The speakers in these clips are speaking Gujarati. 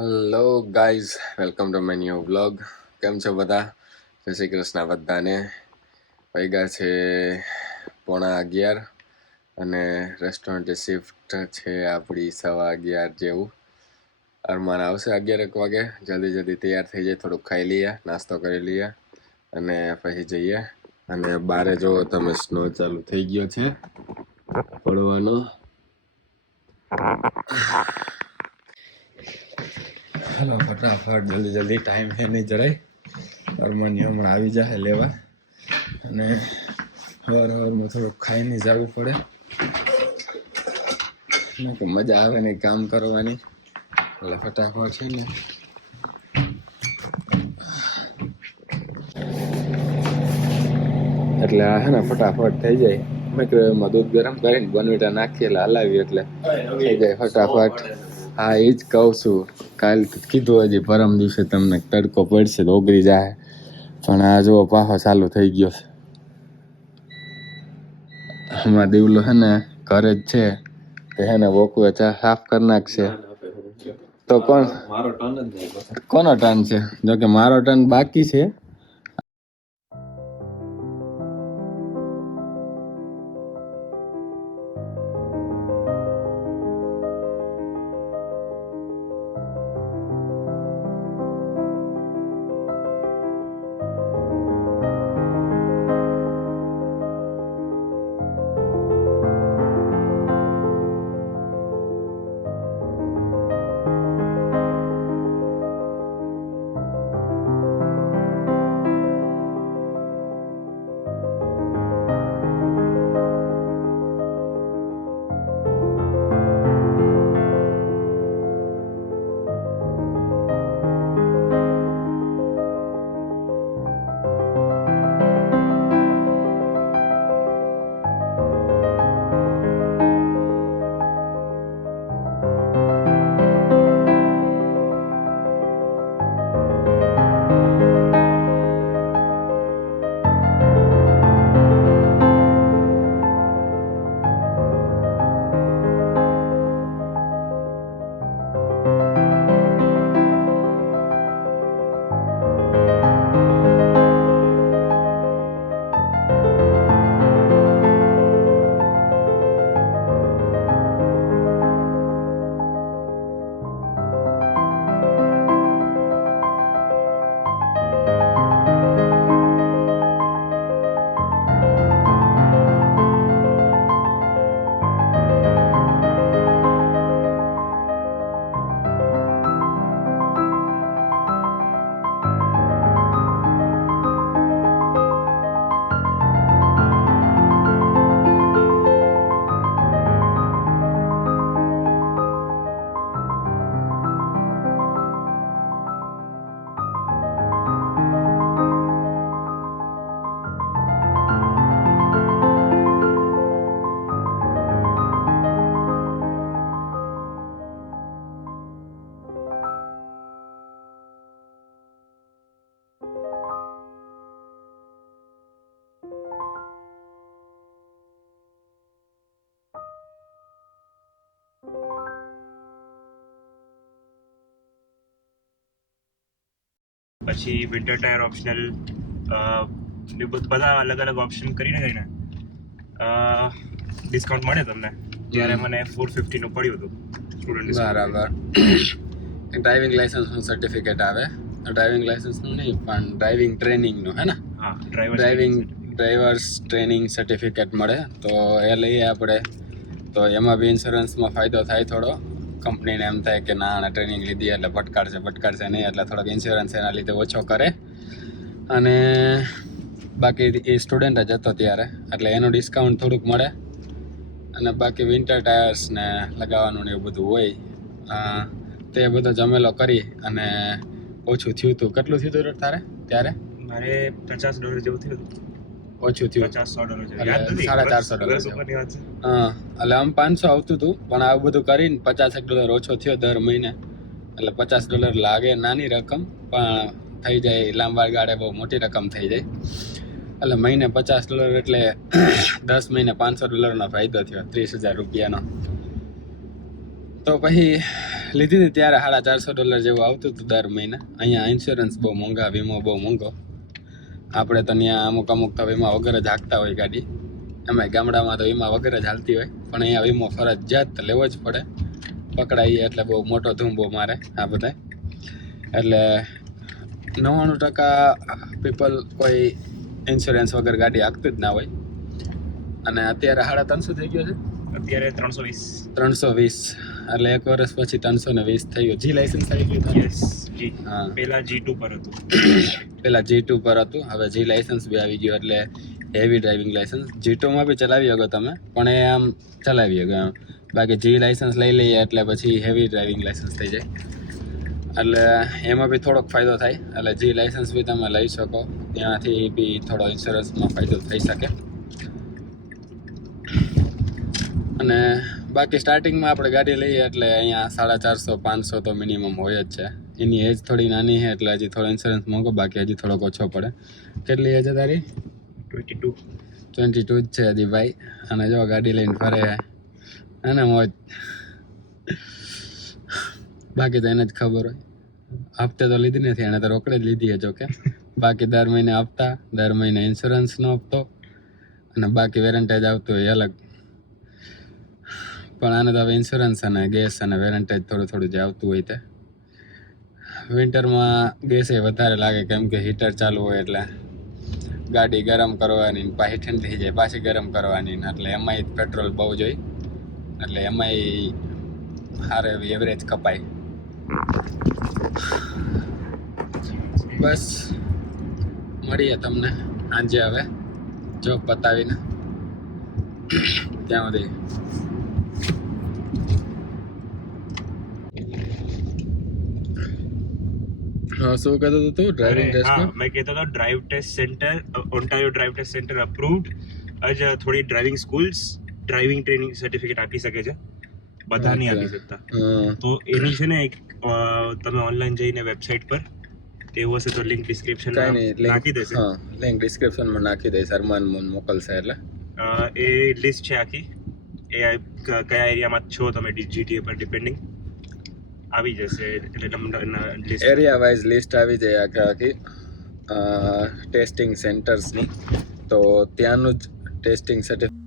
Hello guys, welcome to my new vlog. કેમ છો બધા? જય શ્રી કૃષ્ણ બધાને. વાગ્યા છે 11:15 અને રેસ્ટોરન્ટે શિફ્ટ છે આપણી 11:15 જેવું. અરમાન આવશે 11 વાગે. જલ્દી તૈયાર થઈ જાય, થોડુંક ખાઈ લઈએ, નાસ્તો કરી લઈએ અને પછી જઈએ. અને બારે જો તમે સ્નો ચાલુ થઈ ગયો છે પડવાનો. હાલો ફટાફટ જલ્દી ટાઈમ છે નહીં જરાય. અરમાની હમણાં આવી જાય લેવા અને હવારમાં થોડુંક ખાઈને જવું પડે. મજા આવે ને કામ કરવાની, એટલે ફટાફટ છે ને એટલે આ હે ને ફટાફટ થઈ જાય. માઇક્રોવેવમાં દૂધ ગરમ કરીને બોર્નવિટા નાખીએ એટલે હલાવી એટલે થઈ જાય ફટાફટ. હા, એ જ કહું છું. કાલ કીધું હજી પરમ દિવસે તમને તડકો પડશે તો ઓગળી જાય, પણ આ જો પાછો ચાલુ થઈ ગયો છે. હમણાં દીવલો હે ને ઘરે જ છે તે હે ને વોકવે ચા સાફ કરી નાખશે. તો કોનો ટર્ન છે? જો કે મારો ટર્ન બાકી છે. પછી વિન્ટર ટાયર ઓપ્શનલ બધા અલગ અલગ ઓપ્શન કરીને ડિસ્કાઉન્ટ મળે તમને. ત્યારે મને 450 નું પડ્યું હતું સ્ટુડન્ટ. બરાબર. ડ્રાઇવિંગ લાઇસન્સનું સર્ટિફિકેટ આવે. ડ્રાઇવિંગ લાઇસન્સનું નહીં પણ ડ્રાઇવિંગ ટ્રેનિંગનું હે ને? હા, ડ્રાઇવર્સ ટ્રેનિંગ સર્ટિફિકેટ મળે તો એ લઈએ આપણે. તો એમાં બી ઇન્સ્યોરન્સમાં ફાયદો થાય થોડો. કંપનીને એમ થાય કે ના ટ્રેનિંગ લીધી એટલે ભટકાડશે નહીં, એટલે થોડોક ઇન્સ્યોરન્સ એના લીધે ઓછો કરે. અને બાકી એ સ્ટુડન્ટ જ હતો ત્યારે, એટલે એનું ડિસ્કાઉન્ટ થોડુંક મળે. અને બાકી વિન્ટર ટાયર્સ ને લગાવવાનું ને એવું બધું હોય. તે બધો જમેલો કરી અને ઓછું થયું હતું. કેટલું થયું હતું તારે ત્યારે? મારે $50 જેવું થયું હતું. ઓછું થયું, $50 $450. હા, એટલે આમ 500 આવતું હતું, પણ આવું બધું કરીને $50 ઓછો થયો દર મહિને. એટલે $50 લાગે, નાની રકમ, પણ થઈ જાય લાંબા ગાળે બહુ મોટી રકમ થઈ જાય. એટલે મહિને $50 એટલે 10 મહિને $500 ફાયદો થયો, 30,000 રૂપિયાનો. તો પછી લીધી હતી ત્યારે $450 જેવું આવતું હતું દર મહિને. અહીંયા ઇન્સ્યોરન્સ બહુ મોંઘા, વીમો બહુ મોંઘો. આપણે તો ત્યાં અમુક તો વીમા વગર જ હાંકતા હોય ગાડી. એમાંય ગામડામાં તો વીમા વગર જ હાલતી હોય, પણ અહીંયા વીમો ફરજિયાત લેવો જ પડે. પકડાઈએ એટલે બહુ મોટો ધૂંબો મારે આ બધા. એટલે 99% પીપલ કોઈ ઇન્સ્યોરન્સ વગર ગાડી હાંકતું જ ના હોય. અને અત્યારે 350 થઈ ગયો છે, અત્યારે 320. 320 એટલે 1 વર્ષ પછી 320 થઈ ગયો. જી લાઇસન્સ આવી ગયું. યસ જી. હા, પહેલા G2 પર હતું. પેલા G2 પર હતું, હવે જી લાઇસન્સ બી આવી ગયું, એટલે હેવી ડ્રાઇવિંગ લાઇસન્સ. G2 માં બી ચલાવી શકો તમે, પણ એ આમ ચલાવી શકો એમ. બાકી જી લાઇસન્સ લઈ લઈએ એટલે પછી હેવી ડ્રાઇવિંગ લાઇસન્સ થઈ જાય. એટલે એમાં બી થોડોક ફાયદો થાય. એટલે જી લાઇસન્સ બી તમે લઈ શકો, ત્યાંથી બી થોડો ઇન્સ્યોરન્સમાં ફાયદો થઈ શકે. અને બાકી સ્ટાર્ટિંગમાં આપણે ગાડી લઈએ એટલે અહીંયા 450-500 તો મિનિમમ હોય જ છે. એની એજ થોડી નાની છે એટલે હજી થોડો ઇન્સ્યોરન્સ મોંઘો, બાકી હજી થોડોક ઓછો પડે. કેટલી એજ છે તારી? 22. 22 જ છે હજી ભાઈ. અને જો ગાડી લઈને ફરે અને મોજ. બાકી તો એને જ ખબર હોય. હપ્તે તો લીધી નથી, એને તો રોકડે જ લીધી છે જોકે. બાકી દર મહિને હપ્તા, દર મહિને ઇન્સ્યોરન્સનો હપ્તો, અને બાકી વેરંટેજ આવતું હોય અલગ. પણ આને તો હવે ઇન્સ્યોરન્સ અને ગેસ અને વેરંટેજ થોડું જે આવતું હોય તે. વિન્ટરમાં ગેસ એ વધારે લાગે, કેમ કે હીટર ચાલુ હોય એટલે ગાડી ગરમ કરવાની, પાછી ઠંડી થઈ જાય, પાછી ગરમ કરવાની, એટલે એમાંય પેટ્રોલ બહુ જોઈએ. એટલે એમાંય સારો એવી એવરેજ કપાય. બસ મળીએ તમને સાંજે હવે જોબ પતાવીને. ત્યાં સુધી હા, શું કહેતો હતો તું ડ્રાઇવિંગ હા, ટેસ્ટમાં? મેં કહેતો હતો drive test centre, Ontario drive test centre approved. જ થોડી driving schools driving training certificate આપી શકે છે, બધા નહીં આપી શકતા. તો એની છે ને એક તમે ઓનલાઈન જઈને વેબસાઇટ પર, એવું હશે તો લિંક ડિસ્ક્રિપ્શનમાં નાખી દેશે. હા, લિંક ડિસ્ક્રિપ્શનમાં નાખી દઈશ. અરમાન મોકલશે એટલે એ લિસ્ટ છે આખી. એ કયા એરિયામાં છો તમે, GTA પર ડિપેન્ડિંગ આવી જશે. એટલે લિસ્ટ એરિયા વાઇઝ લિસ્ટ આવી જાય આખી ટેસ્ટિંગ સેન્ટર્સની. તો ત્યાંનું જ ટેસ્ટિંગ સર્ટિફિકેટ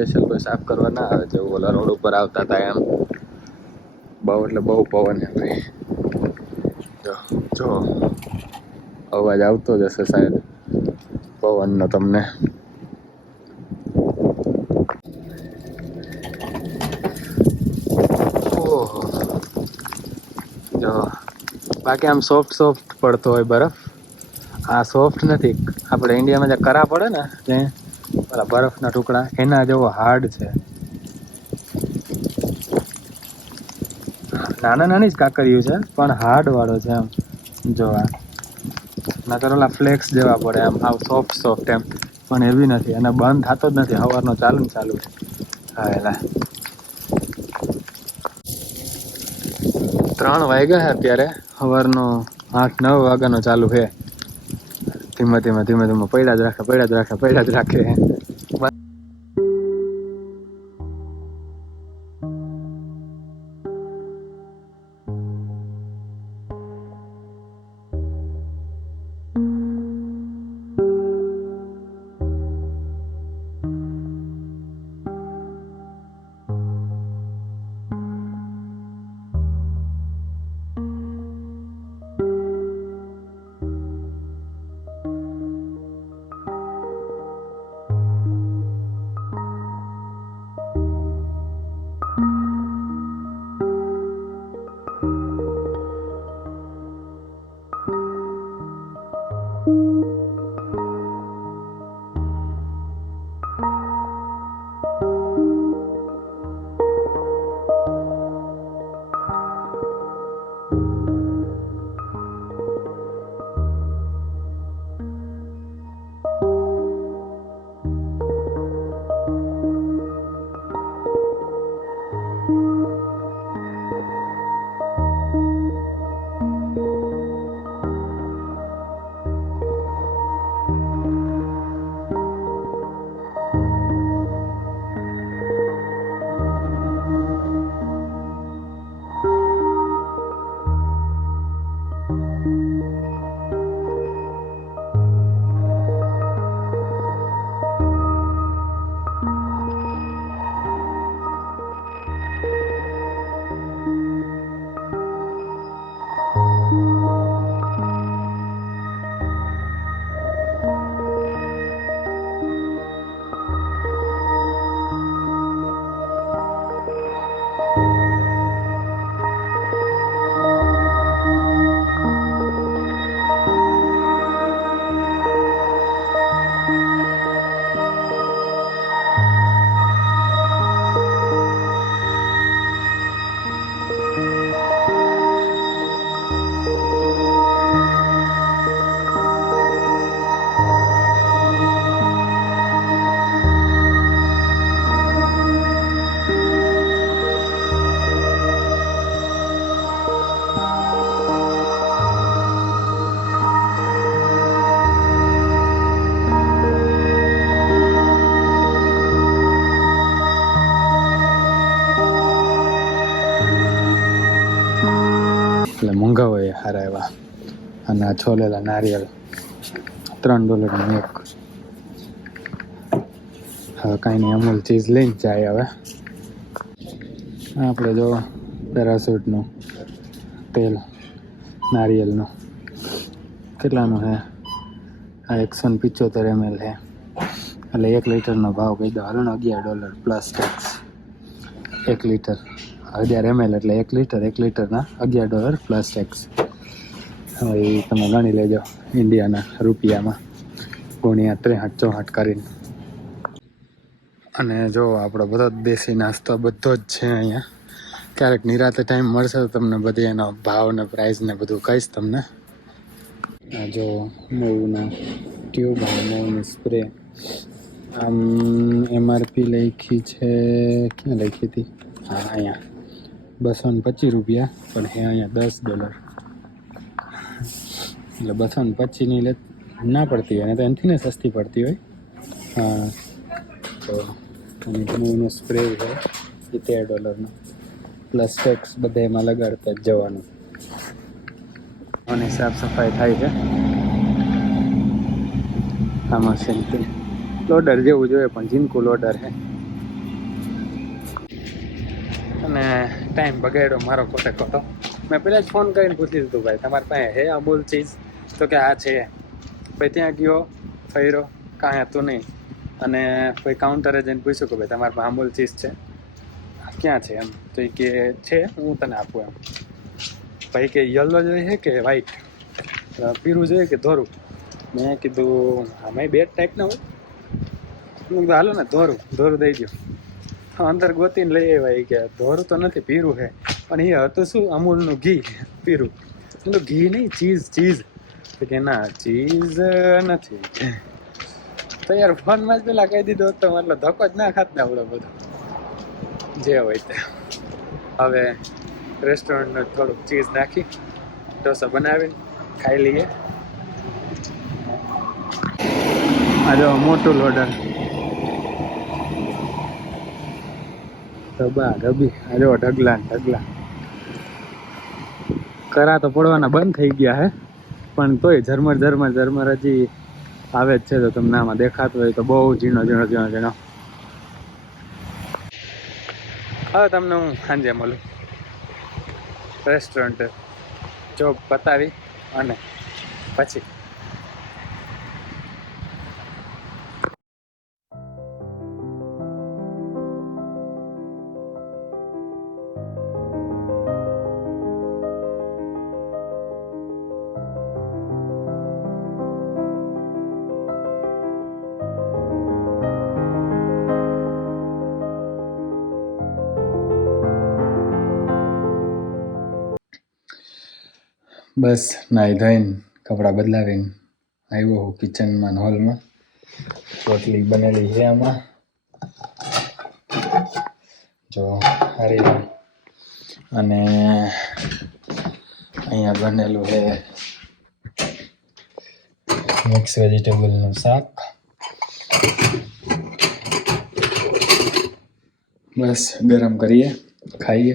સ્પેશિયલ કોઈ સાફ કરવા ના આવે, જેવું ઓલા રોડ ઉપર આવતા હતા એમ. બહુ એટલે બહુ પવન છે ભાઈ. જો અવાજ આવતો જ હશે શાયદ પવનનો તમને. ઓહો, જો બાકી આમ સોફ્ટ પડતો હોય બરફ, આ સોફ્ટ નથી. આપણે ઇન્ડિયામાં જે કરા પડે ને જે ઓલા બરફના ટુકડા, એના જેવો હાર્ડ છે. નાની જ કાકરીયું છે પણ હાર્ડ વાળો છે એમ. જો આ નકર ઓલા ફ્લેક્સ જેવા પડે એમ, આવ સોફ્ટ એમ, પણ એવી નથી. અને બંધ થતો જ નથી, સવારનો ચાલુ છે. હા એલા 3 વાગ્યા છે અત્યારે, સવારનો 8-9 વાગ્યાનો ચાલુ છે. ધીમે ધીમે પડ્યા જ રાખે. એટલે મોંઘા હોય સારા એવા. અને આ છોલેલા નારિયેળ $3 એક. હવે કાંઈ નહીં, અમૂલ ચીઝ લઈને જાય. હવે આપણે જો પેરાસૂટનું તેલ નારિયેળનું કેટલાનું છે? આ 175 ml છે. એટલે 1 લીટરનો ભાવ કહી દો હાલો ને, $11 પ્લસ ટેક્સ. 1 લીટર 1000 ml એટલે 1 લીટર. 1 લીટરના $11 plus tax. હવે એ તમે ગણી લેજો ઇન્ડિયાના રૂપિયામાં, ગુણ્યા 63-64 કરીને. અને જો આપણો બધો જ દેશી નાસ્તો બધો જ છે અહીંયા. ક્યારેક નિરાતે ટાઈમ મળશે તો તમને બધી એનો ભાવ ને પ્રાઇસ ને બધું કહીશ તમને. આ જો મોવના ટ્યુબ અને મોવની સ્પ્રે. આમ MRP લખી છે, ક્યાં લખી હતી? હા અહીંયા $225, પણ હે અહીંયા $10. એટલે 225ની લે ના પડતી હોય, ને તો એનાથી ને સસ્તી પડતી હોય. હા તો મોવનો સ્પ્રે છે એ $13 પ્લસ ટેક્સ. બધા એમાં લગાડતા જ જવાનું. અને સાફ સફાઈ થાય છે આમાં. સિમ્પલ લોડર જેવું જોઈએ પણ જીનકુ લોડર છે. અને ટાઈમ બગાડ્યો મારો ખોટે ખોટો. મેં પહેલાં જ ફોન કરીને પૂછી લીધું ભાઈ તમારી પાસે હે અમૂલ ચીઝ? તો કે હા છે. પછી ત્યાં ગયો ફર્યો, કાંઈ હતું નહીં. અને પછી કાઉન્ટરે જઈને પૂછ્યું કે ભાઈ તમારી પાસે અમૂલ ચીઝ છે? ક્યાં છે એમ? તો એ કે છે, હું તને આપું એમ. ભાઈ કે યલો જોઈએ કે વ્હાઈટ, પીળું જોઈએ કે ધોરું? મેં કીધું આમાં બે ટાઈપના હોય. મેં કીધું હાલો ને ધોરું દઈ દો. અંદર ગોતીને લઈ આવ્યા. કે ધોરું તો નથી, પીરું છે. પણ એ હતું શું, અમૂલનું ઘી પીરું. એટલે ઘી નહીં, ચીઝ. તો કે ના ચીઝ નથી. તો યાર ફોનમાં જ પેલા કહી દીધો તો મતલબ ધક્કો જ ના ખાત ને આવડો બધો જે હોય તે. હવે રેસ્ટોરન્ટનું થોડુંક ચીઝ નાખી ઢોસા બનાવીને ખાઈ લઈએ. આ જો મોટું લોડર ગબી. આ જો ઢગલા કરા તો પડવાના બંધ થઈ ગયા હે, પણ તોય ઝરમર હજી આવે જ છે. તો તમને આમાં દેખાતું હોય તો બહુ ઝીણો. હવે તમને હું સાંજે મળું રેસ્ટોરન્ટ જોબ પતાવી અને પછી. બસ નાહી ધોઈને કપડાં બદલાવીને આવ્યો હું કિચનમાં હોલમાં. રોટલી બનેલી છે આમાં જો સારી. અને અહીંયા બનેલું છે મિક્સ વેજીટેબલનું શાક. બસ ગરમ કરીએ, ખાઈએ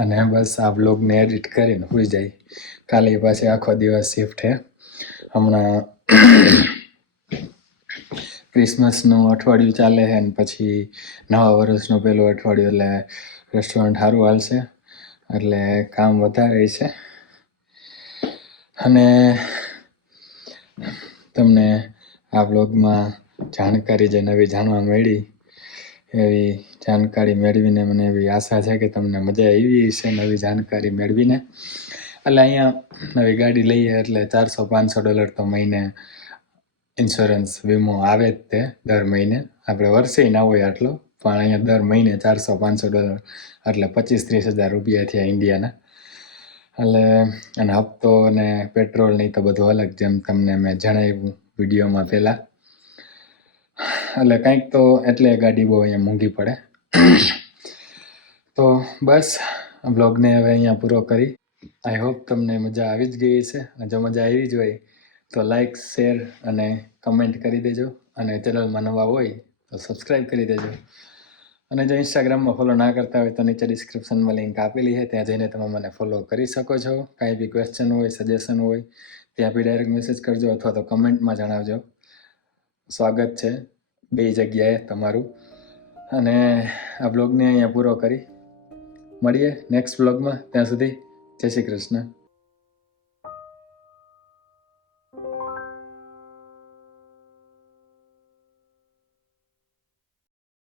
અને બસ આ બ્લોગને એડિટ કરીને હોઈ જાય. કાલે પાછી આખો દિવસ શિફ્ટ છે. હમણાં ક્રિસમસનું અઠવાડિયું ચાલે છે અને પછી નવા વર્ષનું પહેલું અઠવાડિયું, એટલે રેસ્ટોરન્ટ સારું હાલશે, એટલે કામ વધારે છે. અને તમને આ બ્લોગમાં જાણકારી જે નવી જાણવા મળી, એવી જાણકારી મેળવીને મને એવી આશા છે કે તમને મજા આવી છે નવી જાણકારી મેળવીને. એટલે અહીંયા નવી ગાડી લઈએ એટલે $400-500 તો મહિને ઇન્સ્યોરન્સ વીમો આવે જ તે દર મહિને. આપણે વર્ષે ના હોય આટલો, પણ અહીંયા દર મહિને $400-500 એટલે 25-30 હજાર રૂપિયા થયા ઇન્ડિયાના. એટલે અને હપ્તો અને પેટ્રોલ નહીં તો બધું અલગ, જેમ તમને મેં જણાવ્યું વિડીયોમાં પહેલાં. એટલે કંઈક તો એટલે ગાડી બહુ અહીંયા મોંઘી પડે. તો બસ બ્લોગને હવે અહીંયા પૂરો કરી. આઈ હોપ તમને મજા આવી જ ગઈ છે. અને જો મજા આવી જ હોય તો લાઈક, શેર અને કમેન્ટ કરી દેજો. અને ચેનલમાં નવા હોય તો સબસ્ક્રાઈબ કરી દેજો. અને જો ઇન્સ્ટાગ્રામમાં ફોલો ના કરતા હોય તો નીચે ડિસ્ક્રિપ્શનમાં લિંક આપેલી છે, ત્યાં જઈને તમે મને ફોલો કરી શકો છો. કાંઈ બી ક્વેશ્ચન હોય, સજેશન હોય, ત્યાં બી ડાયરેક્ટ મેસેજ કરજો અથવા તો કમેન્ટમાં જણાવજો. સ્વાગત છે બે જગ્યાએ તમારું. અને આ બ્લોગને અહીંયા પૂરો કરી મળીએ નેક્સ્ટ બ્લોગમાં. ત્યાં સુધી જય શ્રી કૃષ્ણ.